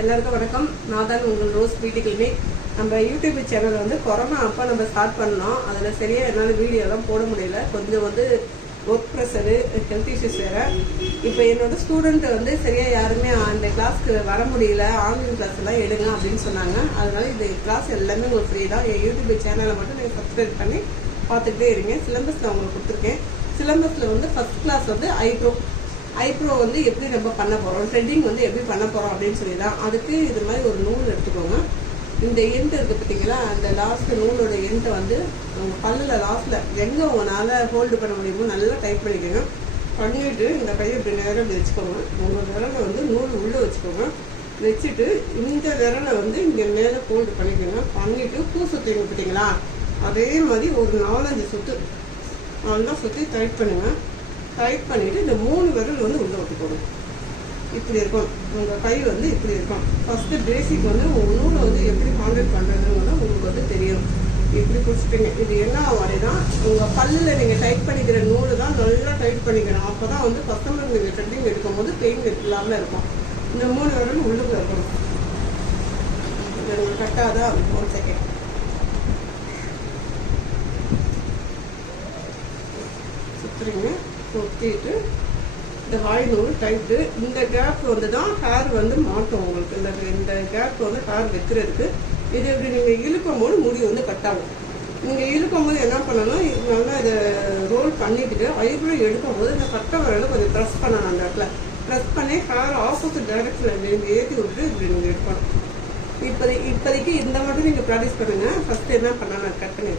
எல்லாருக்கும் வணக்கம். நான் தான் உங்கள் ரோஸ் பியூட்டி கிளினிக். நம்ம யூடியூப் சேனல் வந்து கொரோனா அப்போ நம்ம ஸ்டார்ட் பண்ணோம். அதில் சரியாக என்னால் வீடியோலாம் போட முடியல. கொஞ்சம் ஒர்க் ப்ரெஷரு, ஹெல்த் இஷ்யூஸ் வேறு. இப்போ என்னோடய ஸ்டூடெண்ட்டு சரியாக யாருமே அந்த கிளாஸ்க்கு வர முடியல, ஆன்லைன் கிளாஸ் எல்லாம் எடுங்க அப்படின்னு சொன்னாங்க. அதனால இந்த கிளாஸ் எல்லாமே உங்களுக்கு ஃப்ரீ தான். என் யூடியூப் சேனலை மட்டும் நீங்கள் சப்ஸ்கிரைப் பண்ணி பார்த்துக்கிட்டே இருங்க. சிலபஸில் உங்களுக்கு கொடுத்துருக்கேன். சிலபஸில் ஃபஸ்ட் கிளாஸ் ஐப்ரோ எப்படி நம்ம பண்ண போகிறோம், த்ரெட்டிங் எப்படி பண்ண போகிறோம் அப்படின்னு சொல்லி தான். அதுக்கு இது மாதிரி ஒரு நூல் எடுத்துக்கோங்க. இந்த எண்ட் இருக்குது பார்த்தீங்களா, அந்த லாஸ்ட் நூலோட எண்டை உங்கள் பல்லில் லாஸ்ட்டில் எங்கே உங்களால் ஹோல்டு பண்ண முடியுமோ நல்லா டைட் பண்ணிக்கோங்க. பண்ணிவிட்டு இந்த கையை இப்படி நேரம் இப்படி வச்சுக்கோங்க. உங்கள் விரலை நூல் உள்ளே வச்சுக்கோங்க. வச்சுட்டு இந்த விரலை இங்கே மேலே ஹோல்டு பண்ணிக்கோங்க. பண்ணிவிட்டு பூ சுற்றிங்க பார்த்தீங்களா, அதே மாதிரி ஒரு 4-5 சுற்று நல்லா சுற்றி டைட் பண்ணுங்கள். டைட் பண்ணிவிட்டு இந்த 3 விரல் உள்ளே விட்டுக்கணும். இப்படி இருக்கும். உங்கள் கை இப்படி இருக்கும். ஃபஸ்ட்டு பேசிக் உங்கள் நூலை எப்படி கான்டாக்ட் பண்ணுறதுன்னு உங்களுக்கு தெரியும். இப்படி பிடிச்சிட்டிங்க. இது என்ன வரைதான் உங்கள் பல்லில் நீங்கள் டைட் பண்ணிக்கிற நூல் தான் நல்லா டைட் பண்ணிக்கணும். அப்போ தான் கஸ்டமர் நீங்கள் த்ரெட்டிங் எடுக்கும்போது பெயின் இல்லாமல் இருக்கும். இந்த 3 விரல் உள்ளுக்குள்ள இருக்கணும். இது உங்களுக்கு கட்டாதான் 1 செகண்ட். சுற்றுறீங்க. சுற்றிட்டு இந்த வாய் நூல் டைட்டு. இந்த கேப் தான் ஹேர் மாட்டும் உங்களுக்கு. இந்த கேப் ஹேர் வைக்கிறதுக்கு. இது எப்படி நீங்கள் இழுக்கும் போது முடி கட் ஆகும். நீங்கள் இழுக்கும் போது என்ன பண்ணணும், நல்லா இதை ரோல் பண்ணிவிட்டு ஐப்ரோ எடுக்கும் போது இந்த கட்டை வரையில் கொஞ்சம் ப்ரெஸ் பண்ணணும். அந்த இடத்துல ப்ரெஸ் பண்ணி ஹேர் ஆப்போசிட் டைரக்ஷனில் நீங்கள் ஏற்றி விட்டு இப்படி நீங்கள் எடுக்கணும். இப்போதைக்கு இந்த மட்டும் நீங்கள் ப்ராக்டிஸ் பண்ணுங்கள். ஃபஸ்ட்டு என்ன பண்ணணும் கட் பண்ணி